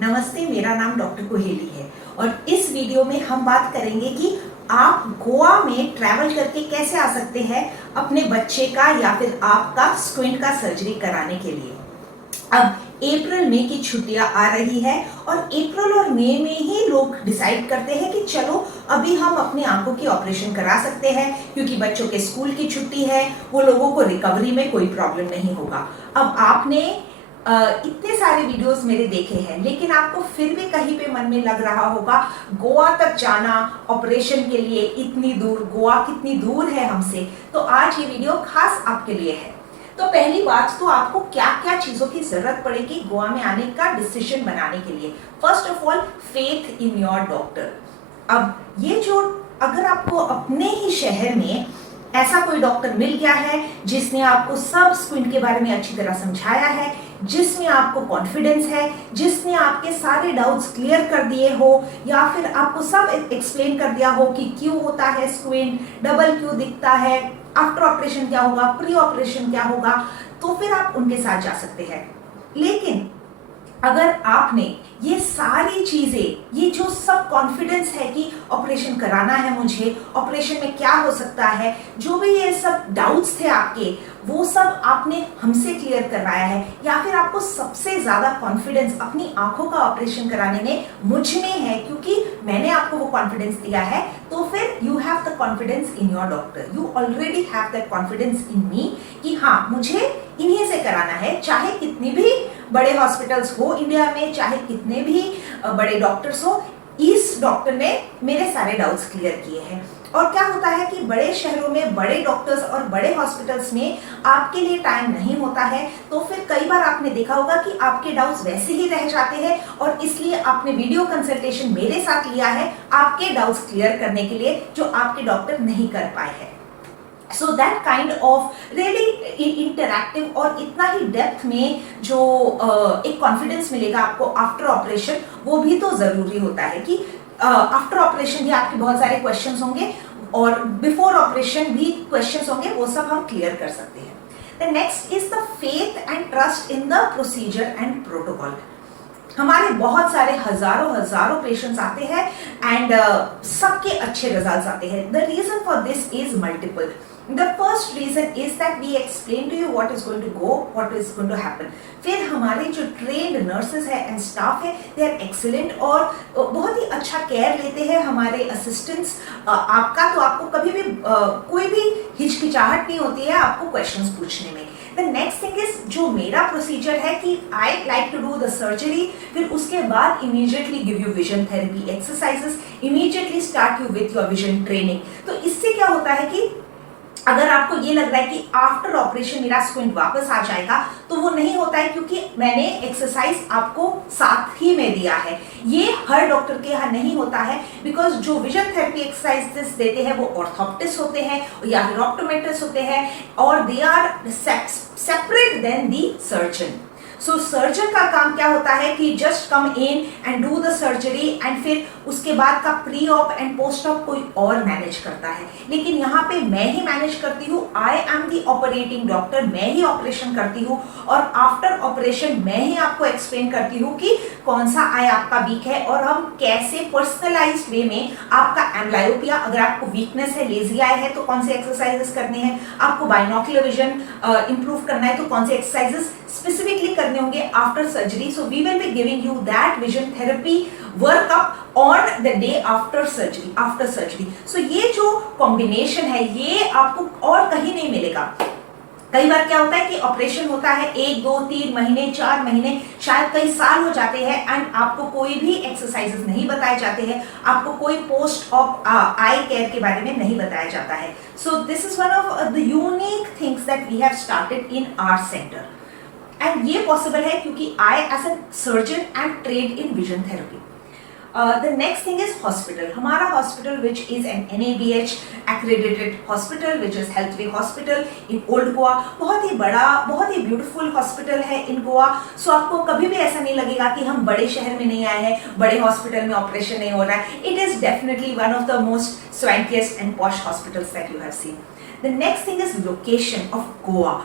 नमस्ते, मेरा नाम डॉक्टर कोहेली है और इस वीडियो में हम बात करेंगे कि आप गोवा में ट्रैवल करके कैसे आ सकते हैं अपने बच्चे का या फिर आपका स्क्विंट का सर्जरी कराने के लिए। अब अप्रैल मई की छुट्टियां आ रही है और अप्रैल और मई में ही लोग डिसाइड करते हैं कि चलो अभी हम अपनी आंखों की ऑपरेशन करा सकते हैं क्योंकि बच्चों के स्कूल की छुट्टी है, वो लोगों को रिकवरी में कोई प्रॉब्लम नहीं होगा। अब आपने इतने सारे वीडियोस मेरे देखे हैं, लेकिन आपको फिर भी कहीं पे मन में लग रहा होगा गोवा तक जाना ऑपरेशन के लिए, इतनी दूर, गोवा कितनी दूर है हमसे। तो आज ये वीडियो खास आपके लिए है। तो पहली बात तो आपको क्या क्या चीजों की जरूरत पड़ेगी गोवा में आने का डिसीजन बनाने के लिए। First of all, faith in your doctor. अब ये जो, अगर आपको अपने ही शहर में ऐसा कोई डॉक्टर मिल गया है जिसने आपको सब स्क्विंट के बारे में अच्छी तरह समझाया है, जिसमें आपको कॉन्फिडेंस है, जिसने आपके सारे डाउट्स क्लियर कर दिए हो या फिर आपको सब एक्सप्लेन कर दिया हो कि क्यों होता है स्क्विंट, डबल क्यों दिखता है, आफ्टर ऑपरेशन क्या होगा, प्री ऑपरेशन क्या होगा, तो फिर आप उनके साथ जा सकते हैं। लेकिन अगर आपने ये सारी चीजें, ये जो सब कॉन्फिडेंस है कि ऑपरेशन कराना है मुझे, ऑपरेशन में क्या हो सकता है, जो भी ये सब डाउट्स थे आपके, वो सब आपने हमसे क्लियर करवाया है, या फिर आपको सबसे ज्यादा कॉन्फिडेंस अपनी आंखों का ऑपरेशन कराने में मुझ में है क्योंकि मैंने आपको वो कॉन्फिडेंस दिया है, तो फिर you have the confidence in your doctor. You already have that confidence in me कि हाँ, मुझे इन्हीं से कराना है, चाहे कितनी भी बड़े हॉस्पिटल्स हो इंडिया में, चाहे कितने भी बड़े डॉक्टर्स हो, इस डॉक्टर ने मेरे सारे डाउट्स क्लियर किए हैं। और क्या होता है कि बड़े शहरों में बड़े डॉक्टर्स और बड़े हॉस्पिटल्स में आपके लिए टाइम नहीं होता है, तो फिर कई बार आपने देखा होगा कि आपके डाउट्स वैसे ही रह जाते हैं और इसलिए आपने वीडियो कंसल्टेशन मेरे साथ लिया है आपके डाउट्स क्लियर करने के लिए जो आपके डॉक्टर नहीं कर पाए हैं। So that kind of really interactive और इतना ही डेप्थ में जो एक कॉन्फिडेंस मिलेगा आपको आफ्टर ऑपरेशन, वो भी तो जरूरी होता है कि आफ्टर ऑपरेशन भी आपके बहुत सारे क्वेश्चंस होंगे और बिफोर ऑपरेशन भी क्वेश्चंस होंगे, वो सब हम क्लियर कर सकते हैं। The next is the faith and trust in the procedure and protocol. हमारे बहुत सारे हजारों पेशेंट्स आते हैं एंड सबके अच्छे रिजल्ट्स आते हैं। The reason for this is multiple. The first reason is that we explain to you what is going to go, what is going to happen. फिर हमारे जो trained nurses है and staff है, they are excellent और बहुत ही अच्छा care लेते हैं हमारे assistants आपका, तो आपको कभी भी कोई भी हिचकिचाहट नहीं होती है आपको questions पूछने में। The next thing is, जो मेरा प्रोसीजर है कि I like to do the surgery, फिर उसके बाद immediately give you vision therapy exercises, immediately start you with your vision training। तो इससे क्या होता है कि अगर आपको ये लग रहा है कि आफ्टर ऑपरेशन मेरा स्क्विंट वापस आ जाएगा, तो वो नहीं होता है क्योंकि मैंने एक्सरसाइज आपको साथ ही में दिया है। ये हर डॉक्टर के यहाँ नहीं होता है बिकॉज जो विजन थेरेपी एक्सरसाइजेस देते हैं वो ऑर्थोप्टिस्ट होते हैं या फिर ऑप्टोमेट्रिस्ट होते हैं और they are separate than the surgeon. So surgeon का काम क्या होता है कि just come in and do the surgery and फिर उसके बाद का pre op and post op कोई और मैनेज करता है, लेकिन यहाँ पे मैं ही मैनेज करती हूँ। I am the operating doctor, मैं ही ऑपरेशन करती हूँ और आफ्टर ऑपरेशन मैं ही आपको एक्सप्लेन करती हूँ कि कौन सा आई आपका वीक है और हम कैसे पर्सनलाइज्ड वे में आपका एम्ब्लायोपिया, अगर आपको वीकनेस है, लेजी आई है, तो कौन से एक्सरसाइजेस करने हैं, आपको बाइनोकुलर विजन इंप्रूव करना है तो कौन से एक्सरसाइजेस स्पेसिफिकली करने होंगे after surgery. So we will be giving you that vision therapy workup on the day after surgery. So ये जो कॉम्बिनेशन है ये आपको और कहीं नहीं मिलेगा। कई बार क्या होता है कि ऑपरेशन होता है 1, 2, 3 महीने, 4 महीने, शायद कई साल हो जाते हैं एंड आपको कोई भी एक्सरसाइजेस नहीं बताए जाते हैं, आपको कोई पोस्ट ऑफ आई केयर के बारे में नहीं बताया जाता है। So this is one of the unique things that we have started in our centre and ये पॉसिबल है क्योंकि I as a surgeon am trained in vision therapy. The next thing is hospital. हमारा hospital which is an NABH accredited hospital which is Healthway Hospital in Old Goa, बहुत ही बड़ा, बहुत ही beautiful hospital है in Goa। So आपको कभी भी ऐसा नहीं लगेगा कि हम बड़े शहर में नहीं आए हैं, बड़े hospital में operation नहीं हो रहा है। It is definitely one of the most swankiest and posh hospitals that you have seen. The next thing is location of Goa.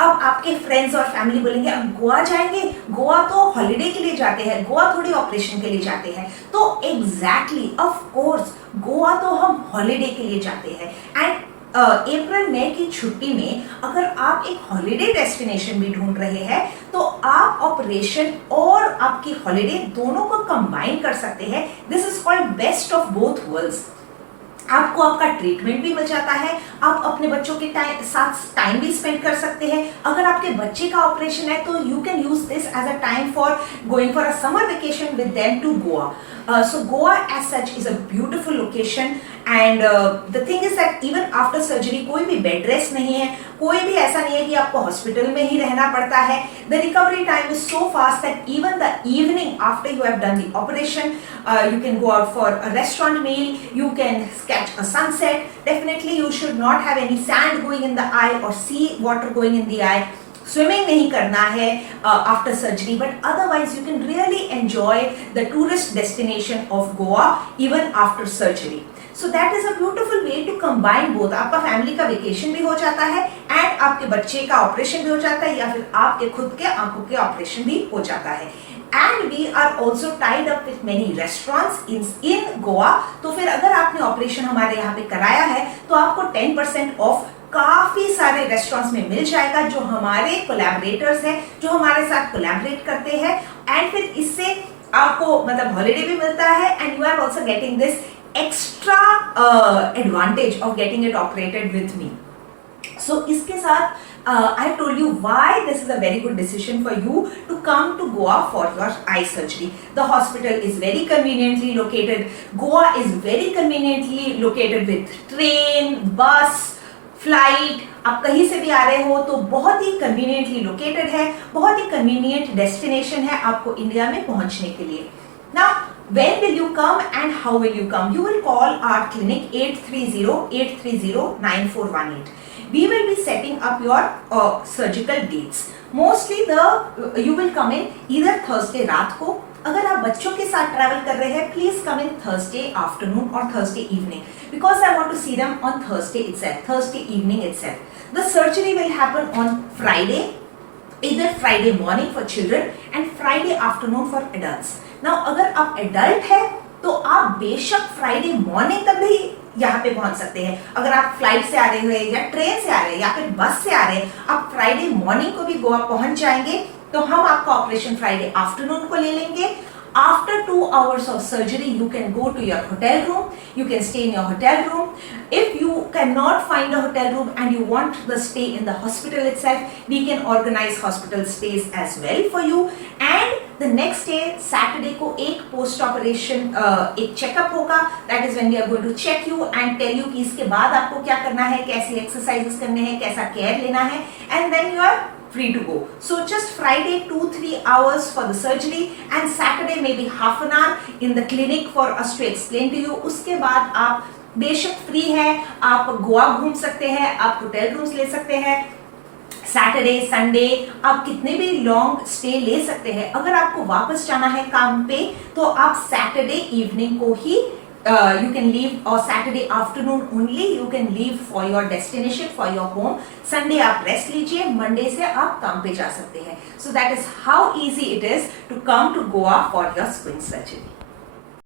अब आपके फ्रेंड्स और फैमिली बोलेंगे अब गोवा जाएंगे, गोवा तो हॉलिडे के लिए जाते हैं, गोवा थोड़ी ऑपरेशन के लिए जाते हैं। तो एग्जैक्टली ऑफ कोर्स गोवा तो हम हॉलिडे के लिए जाते हैं। एंड अप्रैल मई की छुट्टी में अगर आप एक हॉलिडे डेस्टिनेशन भी ढूंढ रहे हैं तो आप ऑपरेशन और आपकी हॉलिडे दोनों को कंबाइन कर सकते हैं। This is called best of both worlds. आपको आपका ट्रीटमेंट भी मिल जाता है, आप अपने बच्चों के साथ टाइम भी स्पेंड कर सकते हैं। अगर आपके बच्चे का ऑपरेशन है तो you can use this as a time for going for a summer vacation with them to Goa. So Goa as such is a beautiful location and the thing is that even after surgery कोई भी bed rest नहीं है, कोई भी ऐसा नहीं है कि आपको हॉस्पिटल में ही रहना पड़ता है। The recovery time is so fast that even the evening after you have done the operation, you can go out for a restaurant meal, you can catch a sunset. Definitely you should not have any sand going in the eye or sea water going in the eye. Swimming नहीं करना है after surgery, but otherwise you can really enjoy the tourist destination of Goa even after surgery. So that is a beautiful way to combine both. आपका family का vacation भी हो जाता है and आपके बच्चे का ऑपरेशन भी हो जाता है, या फिर आपके खुद के आंखों के ऑपरेशन भी हो जाता है। And we are also tied up with many restaurants in Goa. तो फिर अगर आपने ऑपरेशन हमारे यहाँ पे कराया है तो आपको 10% ऑफ काफी सारे रेस्टोरेंट्स में मिल जाएगा जो हमारे कोलैबोरेटर्स हैं, जो हमारे साथ कोलैबोरेट करते हैं। एंड फिर इससे आपको मतलब हॉलिडे भी मिलता है and you are also getting this extra advantage of getting it operated with me. So इसके साथ I have told you why this is a very good decision for you to come to Goa for your eye surgery. The hospital is very conveniently located. Goa is very conveniently located with train, bus, flight. आप कहीं से भी आ रहे हो तो बहुत ही conveniently located है, बहुत ही कन्वीनियंट डेस्टिनेशन है आपको इंडिया में पहुंचने के लिए। Now when will you come and how will you come? You will call our clinic 830-830-9418. We will be setting up your surgical dates. Mostly you will come in either Thursday रात को। अगर आप बच्चों के साथ ट्रैवल कर रहे हैं please come in Thursday afternoon और Thursday evening, because I want to see them on Thursday itself, Thursday evening itself. The surgery will happen on Friday, either Friday morning for children and Friday afternoon for adults. Now अगर आप adult है तो आप बेशक Friday morning तक भी यहाँ पे पहुंच सकते हैं। अगर आप फ्लाइट से आ रहे हो या ट्रेन से आ रहे हैं या फिर बस से आ रहे हैं, आप फ्राइडे मॉर्निंग को भी गोवा पहुंच जाएंगे तो हम आपका ऑपरेशन फ्राइडे आफ्टरनून को ले लेंगे। After 2 hours of surgery, you can go to your hotel room. You can stay in your hotel room. If you cannot find a hotel room and you want the stay in the hospital itself, we can organize hospital stays as well for you. And the next day, Saturday को एक post operation एक checkup होगा. That is when we are going to check you and tell you कि इसके बाद आपको क्या करना है, कैसी exercises करने हैं, कैसा care लेना है, and then you are free to go. So just Friday 2-3 hours for the surgery and Saturday maybe half an hour in the clinic for us to explain to you. उसके बाद आप बेशक free है, आप गोवा घूम सकते हैं, आप होटल रूम्स ले सकते हैं। सैटरडे संडे आप कितने भी लॉन्ग स्टे ले सकते हैं। अगर आपको वापस जाना है काम पे तो आप सैटरडे इवनिंग को ही you can leave, or Saturday afternoon only you can leave for your destination, for your home. Sunday आप रेस्ट लीजिए, मंडे से आप काम पे जा सकते हैं। So that is how easy it is to come to Goa for your squint surgery.